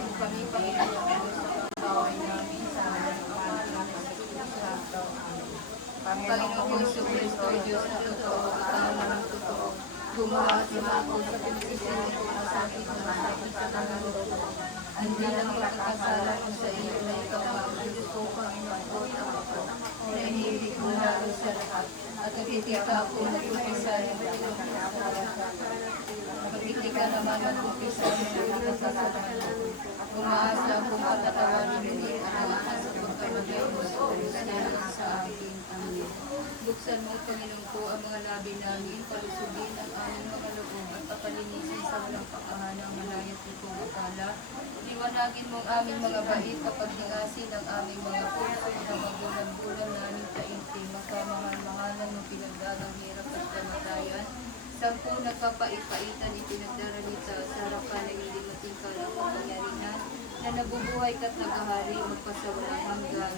mo kami, Panginoon Diyos, sa pagkaway namin sa halaman ng Santo. Panginoon ko, Isu Kristo, Diyos na totoo at ama ng totoo, gumawa at lumakot sa pinagsisin ko masakit sa tanang loob. Hindi lang magkakasala ko sa iyo na ikaw ang Diyos ko, Panginoon ko, na iniibig mo lalo sa lahat. At nagtitika ako nagkupisan ng pinagkakasala. Nagtitika naman nagkupisan ng kasalanan. Umaasa akong patatawarin ulit ang aking sa pagkamagay mo sa Diyos na sa akin. Amen. Buksan mo, Panginoon ko, ang mga labi namin, palusugin ang aming mga loob at papalinisin sa walang pakahanang malayat itong akala. Liwanagin mo ang aming mga bait kapag ningasin ang aming mga puso na magulang-gulang namin taintim, makamahal-mahalan ng pinagdagang hirap at kamatayan. Sampu nagpapait-paitan ipinagdaralita sa harapan ng hindi matingkal ang kapangyarihan na nabubuhay ka't naghahari magpasawalang hanggan.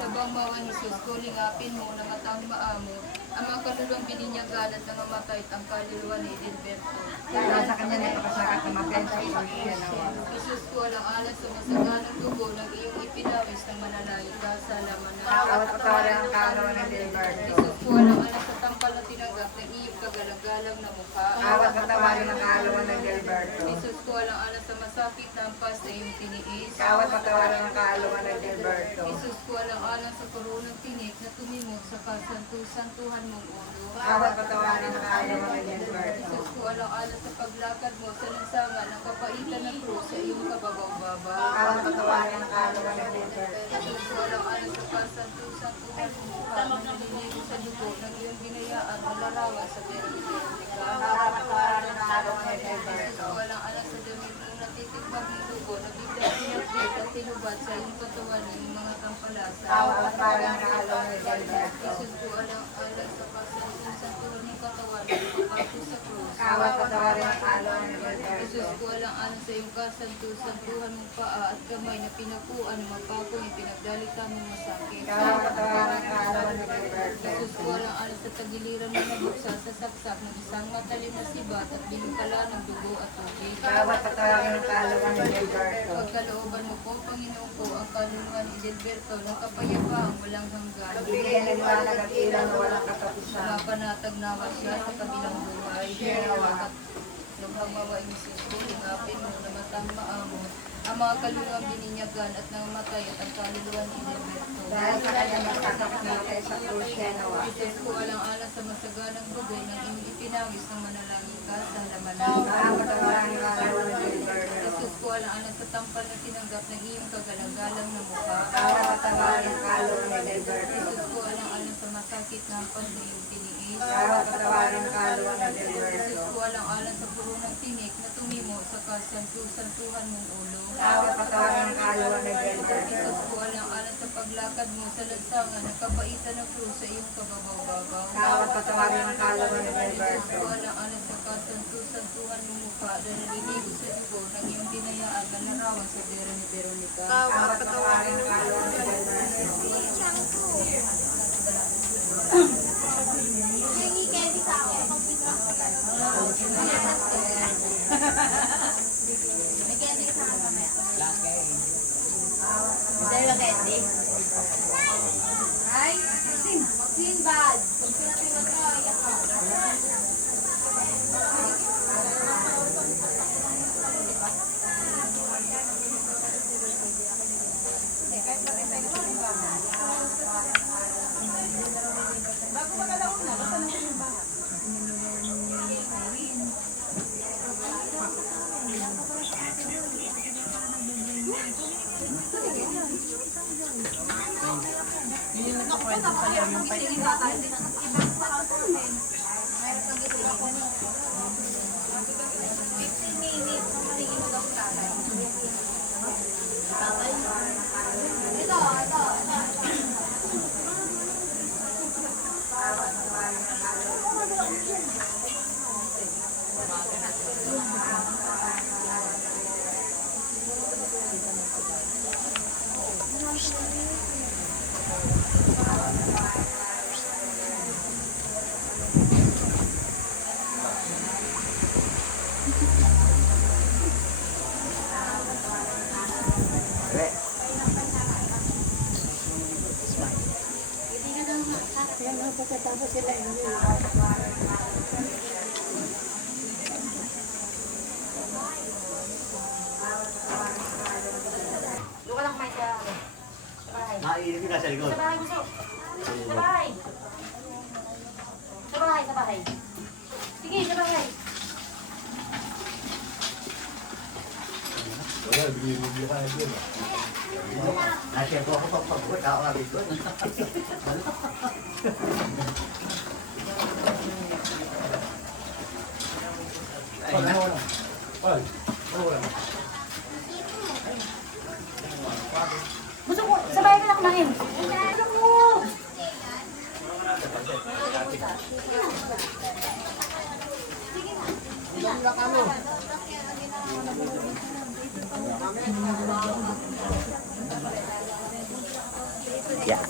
Sabang mawan Jesus, kulingapin mo na matang maamo ang mga kaluluwang bininyagan at nangamatay at ang kaluluwa ni Edilberto. Dahil sa kanya na ipasakit na mapensa ito siya naman. Jesus ko, alang-alang sa masaganang dugo ng iyong ipinawis ng manalangin ka sa laman na Bawat patawarin ang kaalaman ng Edilberto. Jesus ko, alang-alang sa tampal na tinanggap ng iyong kagalang-galang na mukha. Bawat patawarin ang kaalaman ng Edilberto. Jesus ko, alang-alang sa masakit na ampas na iyong tiniis. Bawat patawarin ang kaalaman ng Edilberto. Jesus ko, alang-alang sa koronang tinik na tumimog sa kasantuhan mong ulo. Bawat patawarin ang kaalaman ng Edilberto. Jesus ko, alang-alang sa paglakad mo sa lansangan ng kapaitan ng krus sa iyong kababaw-babaw. Bawat patawarin ang kaalaman ng Edilberto. Jesus ko, alang-alang sa kasantuhan mong mukha na naliligo sa dugo ng iyong binayaan na larawan sa Veronica. Bawat patawarin ang kaalaman ng Jesus Edilberto. ko, alang-alang sa damit mong natitigbag ng dugo na biglang pinagdit at tinubad sa iyong katawan ng mga tampalasa. Bawat patawarin ang kaalaman ng Edilberto. Jesus ko, alang-alang sa kasantuhan ng katawan na napapako sa krus. Bawat patawarin ang kaalaman ng Edilberto. Jesus ko, alang-alang sa iyong kasantuhan mong paa at kamay na pinakuan ng mapako ng pinagdalitan mong masakit. Bawat patawarin ang kaalaman ng Edilberto. Jesus ko, alang-alang sa tagiliran mo nabuksan sa saksak ng isang matalim na sibat at binukala ng dugo at tubig. Bawat patawarin ang kaalaman ng Edilberto. Pagkalooban mo po, Panginoon ko, ang kaluluwa ni Edilberto ng kapayapaang walang hanggan. Bigyan ng liwanag at ilaw na walang katapusan. Mapanatag nawa siya sa kabilang buhay. At lughang mawaing Jesus ko, hingapin mo na matang maamo ang mga kaluluwang bininyagan at nangamatay at ang kaluluwa ni Edilberto. Dahil sa kanyang masakit na matay sa krus siya nawa. Jesus ko, alang-alang sa masaganang dugo ng iyong ipinawis ng manalangin ka sa halaman. Bawat patawarin ang kaalaman ng Edilberto. Jesus ko, alang-alang sa tampal na tinanggap ng iyong kagalang-galang na mukha. Bawat patawarin ang kaalaman ng Edilberto. Jesus ko, alang-alang sa masakit na ampas na iyong tiniis. Bawat patawarin ang kaalaman ng Edilberto. Jesus ko, alang-alang sa puro ng tinik na tumimo sa kasantuhan mong ulo. Bawat patawarin ang kaalaman ng Edilberto. Jesus ko, alang-alang sa paglakad mo sa lansangan ng kapaitan ng krus sa iyong kababaw-babaw. Bawat patawarin ang kaalaman ng Jesus Edilberto. ko, alang-alang sa kasantuhan mong mukha na naliligo sa dugo ng iyong binayaan na larawan sa bera ni Veronica. Bawat patawarin ang kaalaman ng Edilberto. Ay, Sinbad. Pag pinatingnan ka, iyak ka. Bago magalaon na, basta naman yung bahay. Doon ka lang kumain sa bahay. Naiinip yung nasa likod. Sa bahay gusto. Sa bahay. Sa bahay, sa bahay. Sige, sa bahay. Wala, bigyan ka na dyan. Nasiya ko ako pagpagod. Ako nga likod. Pag mo na. Pag. Wala. Gusto ko, sa bahay ka na kumain. Gusto ko. Yeah.